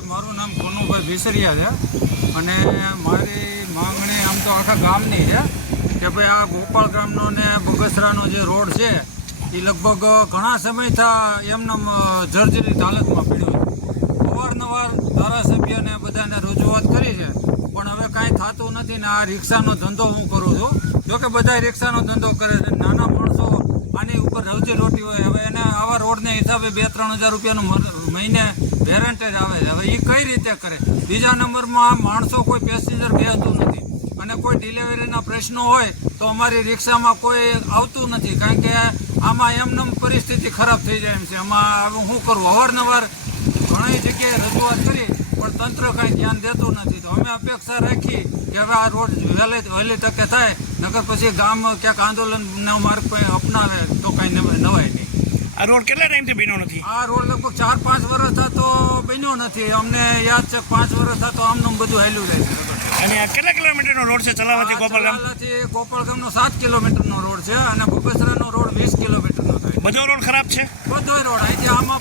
સાહેબ મારું નામ કોનુભાઈ ભીસરિયા છે અને મારી માંગણી આમ તો આખા ગામની છે કે ભાઈ આ ગોપાલ ગામનો ને બગસરાનો જે રોડ છે એ લગભગ ઘણા સમયથી એમને જર્જરિત હાલતમાં પડ્યો છે। અવારનવાર ધારાસભ્યને બધાને રજૂઆત કરી છે પણ હવે કાંઈ થતું નથી ને આ રિક્ષાનો ધંધો હું કરું છું। જોકે બધા રિક્ષાનો ધંધો કરે છે, નાના માણસો આની ઉપર રોજી રોટી હોય, હવે એને આવા રોડને હિસાબે 2-3 હજાર રૂપિયાનું મહિને વેરંટેજ આવે છે। હવે એ કઈ રીતે કરે? બીજા નંબરમાં માણસો કોઈ પેસેન્જર બેસતું નથી અને કોઈ ડિલિવરીના પ્રશ્નો હોય તો અમારી રિક્ષામાં કોઈ આવતું નથી, કારણ કે આમાં એમને પરિસ્થિતિ ખરાબ થઈ જાય એમ છે। આમાં શું કરવું? અવારનવાર ઘણી જગ્યાએ રજૂઆત કરી પણ તંત્ર કાંઈ ધ્યાન દેતું નથી। તો અમે અપેક્ષા રાખી કે હવે આ રોડ વહેલી તકે થાય, નકર પછી ગામ ક્યાંક આંદોલનનો માર્ગ અપનાવે તો કાંઈ નવાય નહીં। આ રોડ કેટલા ટાઈમથી બન્યો નથી? આ રોડ લગભગ 4-5 વર્ષ થતો બન્યો નથી। અમને યાદ છે 5 વર્ષ થતો આમનું બધું હેલું રહે છે। અને આ કેટલા કિલોમીટરનો રોડ છે ચલાવવાથી ગોપાલગામ? ગોપાલગામનો 7 કિલોમીટરનો રોડ છે અને બગસરાનો રોડ 20 કિલોમીટરનો થાય। બધો રોડ ખરાબ છે? બધો રોડ અહીંથી આમાં